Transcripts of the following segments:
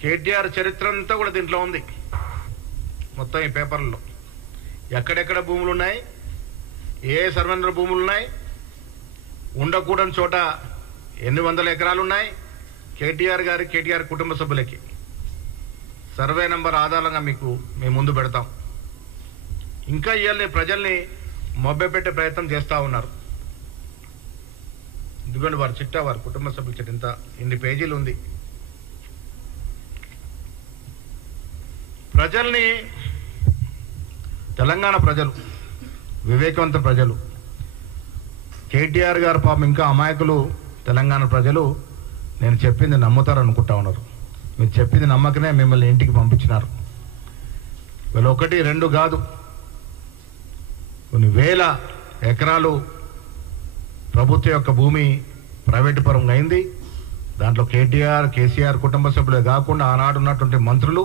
కేటీఆర్ చరిత్ర అంతా కూడా దీంట్లో ఉంది మొత్తం ఈ పేపర్లలో. ఎక్కడెక్కడ భూములు ఉన్నాయి, ఏ సర్వేనర్ భూములు ఉన్నాయి, ఉండకూడని చోట ఎన్ని వందల ఎకరాలు ఉన్నాయి, కేటీఆర్ గారి కేటీఆర్ కుటుంబ సభ్యులకి సర్వే నంబర్ ఆధారంగా మీకు మేము ముందు పెడతాం. ఇంకా ఇవాళ ప్రజల్ని మభ్యపెట్టే ప్రయత్నం చేస్తూ ఉన్నారు. ఎందుకంటే వారి చిట్టా, వారి కుటుంబ సభ్యుల చిట్ట ఇంత ఇన్ని పేజీలు ఉంది. ప్రజల్ని, తెలంగాణ ప్రజలు, వివేకవంత ప్రజలు, కేటీఆర్ గారు పాపం ఇంకా అమాయకులు తెలంగాణ ప్రజలు నేను చెప్పింది నమ్ముతారు అనుకుంటా ఉన్నారు. మీరు చెప్పింది నమ్మకనే మిమ్మల్ని ఇంటికి పంపించినారు. వీళ్ళు 1, 2 కాదు, కొన్ని వేల ఎకరాలు ప్రభుత్వ యొక్క భూమి ప్రైవేటు పరంగా అయింది. దాంట్లో కేటీఆర్, కేసీఆర్ కుటుంబ సభ్యులే కాకుండా ఆనాడు ఉన్నటువంటి మంత్రులు,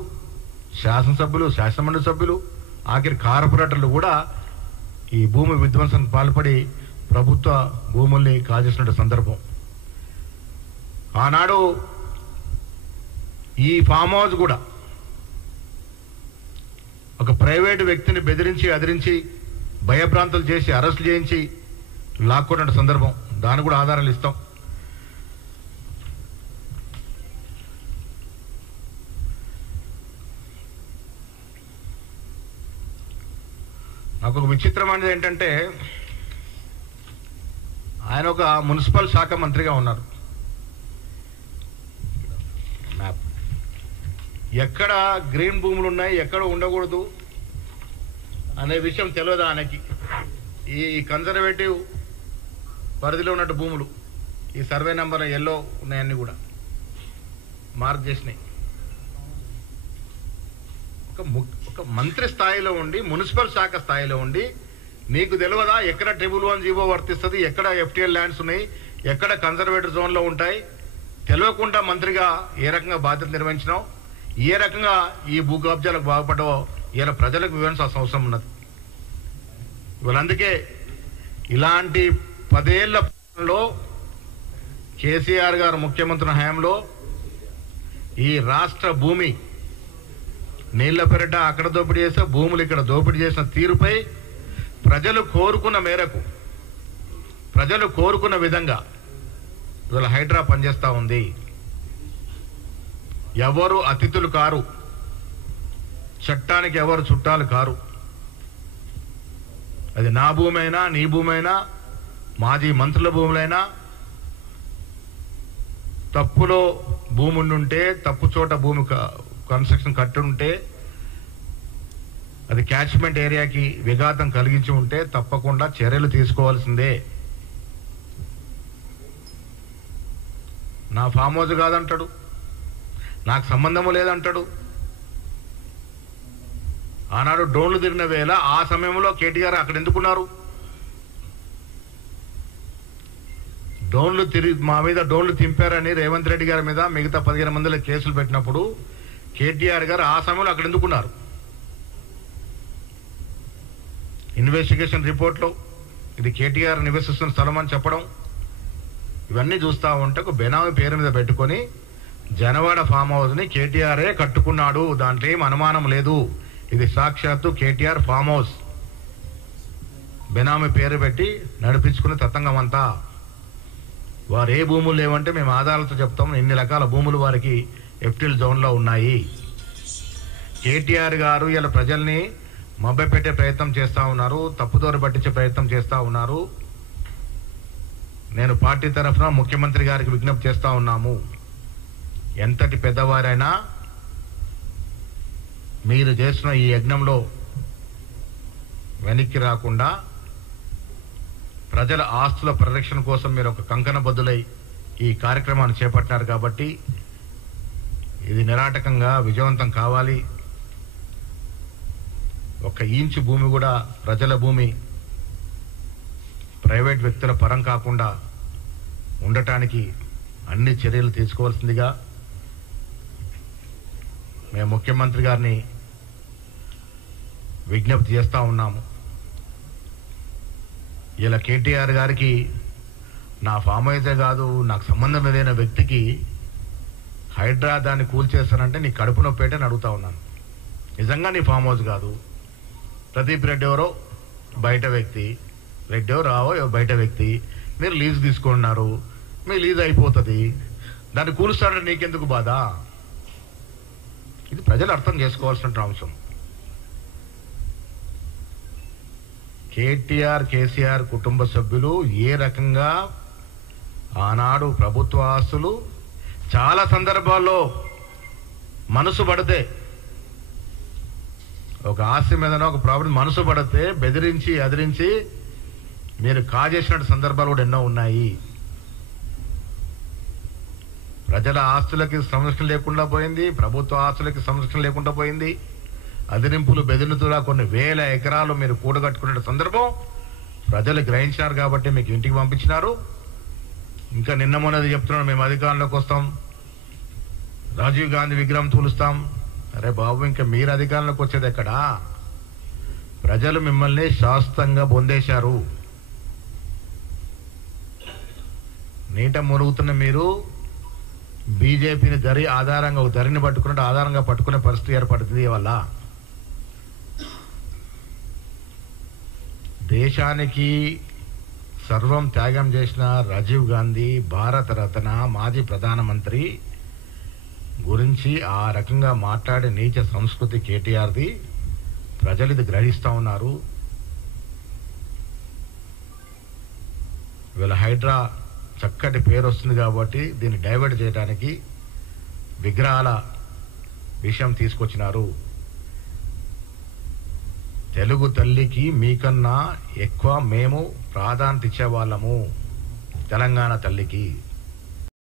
శాసనసభ్యులు, శాసనమండలి సభ్యులు, ఆఖరి కార్పొరేటర్లు కూడా ఈ భూమి విధ్వంసానికి పాల్పడి ప్రభుత్వ భూముల్ని కాజేసిన సందర్భం. ఆనాడు ఈ ఫామ్ హౌస్ కూడా ఒక ప్రైవేటు వ్యక్తిని బెదిరించి, అదిరించి, భయభ్రాంతులు చేసి, అరెస్టులు చేయించి లాక్కున్న సందర్భం. దాని కూడా ఆధారాలు ఇస్తాం. నాకు ఒక విచిత్రమైనది ఏంటంటే, ఆయన ఒక మున్సిపల్ శాఖ మంత్రిగా ఉన్నారు. ఎక్కడ గ్రీన్ భూములు ఉన్నాయి, ఎక్కడ ఉండకూడదు అనే విషయం తెలియదు ఆయనకి. ఈ కన్జర్వేటివ్ పరిధిలో ఉన్నట్టు భూములు ఈ సర్వే నెంబర్ ఎల్లో ఉన్నాయన్నీ కూడా మార్క్ చేసినాయి. ఒక మంత్రి స్థాయిలో ఉండి, మున్సిపల్ శాఖ స్థాయిలో ఉండి నీకు తెలియదా ఎక్కడ ట్రిబుల్ 1 జీవో వర్తిస్తుంది, ఎక్కడ FTL ల్యాండ్స్ ఉన్నాయి, ఎక్కడ కన్జర్వేటివ్ జోన్లో ఉంటాయి? తెలియకుండా మంత్రిగా ఏ రకంగా బాధ్యత నిర్వహించినావు, ఏ రకంగా ఈ భూ కబ్జాలకు బాగుపడ్డావో ఇలా ప్రజలకు వివరించాల్సిన అవసరం ఉన్నది. వీళ్ళందుకే ఇలాంటి 10 ఏళ్లలో కేసీఆర్ గారు ముఖ్యమంత్రి హయాంలో ఈ రాష్ట్ర భూమి నీళ్ల పెరట అక్కడ దోపిడీ చేస్తే, భూములు ఇక్కడ దోపిడీ చేసిన తీరుపై ప్రజలు కోరుకున్న మేరకు, ప్రజలు కోరుకున్న విధంగా ఇవాళ హైడ్రా పనిచేస్తూ ఉంది. ఎవరు అతిథులు కారు, చట్టానికి ఎవరు చుట్టాలు కారు. అది నా భూమి అయినా, నీ భూమి అయినా, మాజీ మంత్రుల భూములైనా, తప్పులో భూమి ఉండుంటే, తప్పు చోట భూమి కన్స్ట్రక్షన్ కట్టుంటే, అది క్యాచ్మెంట్ ఏరియాకి విఘాతం కలిగించి ఉంటే తప్పకుండా చర్యలు తీసుకోవాల్సిందే. నా ఫామ్ హౌస్ కాదంటాడు, నాకు సంబంధము లేదంటాడు. ఆనాడు డ్రోన్లు తిరిగిన వేళ ఆ సమయంలో కేటీఆర్ అక్కడ ఎందుకున్నారు? మా మీద డ్రోన్లు తింపారని రేవంత్ రెడ్డి గారి మీద మిగతా 15 మందిలో కేసులు పెట్టినప్పుడు కేటీఆర్ గారు ఆ సమయంలో అక్కడ ఎందుకున్నారు? ఇన్వెస్టిగేషన్ రిపోర్ట్లో ఇది కేటీఆర్ నివసిస్తున్న స్థలం అని చెప్పడం, ఇవన్నీ చూస్తూ ఉంటే ఒక బెనామీ పేరు మీద పెట్టుకొని జనవాడ ఫామ్ హౌస్ని కేటీఆరే కట్టుకున్నాడు, దాంట్లో ఏం అనుమానం లేదు, ఇది సాక్షాత్తు కేటీఆర్ ఫామ్ హౌస్. బెనామీ పేరు పెట్టి నడిపించుకునే తతంగం అంతా. వారు ఏ భూములు లేవంటే మేము ఆధారాలతో చెప్తాం, ఇన్ని రకాల భూములు వారికి FTL జోన్లో ఉన్నాయి. కేటీఆర్ గారు ఇలా ప్రజల్ని మభ్యపెట్టే ప్రయత్నం చేస్తూ ఉన్నారు, తప్పుదోర పట్టించే ప్రయత్నం చేస్తూ ఉన్నారు. నేను పార్టీ తరఫున ముఖ్యమంత్రి గారికి విజ్ఞప్తి చేస్తూ ఉన్నాము, ఎంతటి పెద్దవారైనా మీరు చేసిన ఈ యజ్ఞంలో వెనక్కి రాకుండా ప్రజల ఆస్తుల పరిరక్షణ కోసం మీరు ఒక కంకణబద్దులై ఈ కార్యక్రమాన్ని చేపట్టినారు కాబట్టి ఇది నిరాటకంగా విజయవంతం కావాలి. ఒక ఇంచు భూమి కూడా ప్రజల భూమి, ప్రైవేట్ వ్యక్తుల పరం కాకుండా ఉండటానికి అన్ని చర్యలు తీసుకోవాల్సిందిగా మేము ముఖ్యమంత్రి గారిని విజ్ఞప్తి చేస్తూ ఉన్నాము. ఇలా కేటీఆర్ గారికి నా ఫామ్ హౌసే కాదు, నాకు సంబంధం లేదైన వ్యక్తికి హైడ్రా దాన్ని కూల్చేస్తానంటే నీ కడుపు నొప్పి అని అడుగుతా ఉన్నాను. నిజంగా నీ ఫామ్ హౌస్ కాదు. ప్రదీప్ రెడ్డి ఎవరో బయట వ్యక్తి, రెడ్డి ఎవరు రావో బయట వ్యక్తి, మీరు లీజ్ తీసుకున్నారు, మీ లీజ్ అయిపోతుంది, దాన్ని కూలుస్తాడంటే నీకెందుకు బాధ? ఇది ప్రజలు అర్థం చేసుకోవాల్సిన అంశం. కేసీఆర్ కుటుంబ సభ్యులు ఏ రకంగా ఆనాడు ప్రభుత్వ ఆస్తులు చాలా సందర్భాల్లో మనసు పడితే, ఒక ఆస్తి మీదనో ఒక ప్రాపర్టీ మనసు పడితే బెదిరించి అదిరించి మీరు కాజేసిన సందర్భాలు కూడా ఎన్నో ఉన్నాయి. ప్రజల ఆస్తులకి సంరక్షణ లేకుండా పోయింది, ప్రభుత్వ ఆస్తులకి సంరక్షణ లేకుండా పోయింది. అదిరింపులు బెదిరింపులా కొన్ని వేల ఎకరాలు మీరు కూడగట్టుకునే సందర్భం ప్రజలు గ్రహించినారు కాబట్టి మీకు ఇంటికి పంపించినారు. ఇంకా నిన్న మొన్నది చెప్తున్నాడు, మేము అధికారంలోకి వస్తాం, రాజీవ్ గాంధీ విగ్రహం తూలుస్తాం. అరే బాబు, ఇంకా మీరు అధికారంలోకి వచ్చేది ఎక్కడా? ప్రజలు మిమ్మల్ని శాశ్వతంగా పొందేశారు. నీట మునుగుతున్న మీరు బీజేపీని ఒక దరిని పట్టుకున్నట్టు ఆధారంగా పట్టుకునే పరిస్థితి ఏర్పడుతుంది. వల్ల దేశానికి సర్వం త్యాగం చేసిన రాజీవ్ గాంధీ, భారత రత్న, మాజీ ప్రధానమంత్రి గురించి ఆ రకంగా మాట్లాడే నీచ సంస్కృతి కేటీఆర్ది. ప్రజలు ఇది గ్రహిస్తూ ఉన్నారు. వీళ్ళ హైడ్రా చక్కటి పేరు వస్తుంది కాబట్టి దీన్ని డైవర్ట్ చేయడానికి విగ్రహాల విషయం తీసుకొచ్చినారు. తెలుగు తల్లికి మీకన్నా ఎక్కువ మేము ప్రాధాన్యత ఇచ్చేవాళ్ళము, తెలంగాణ తల్లికి.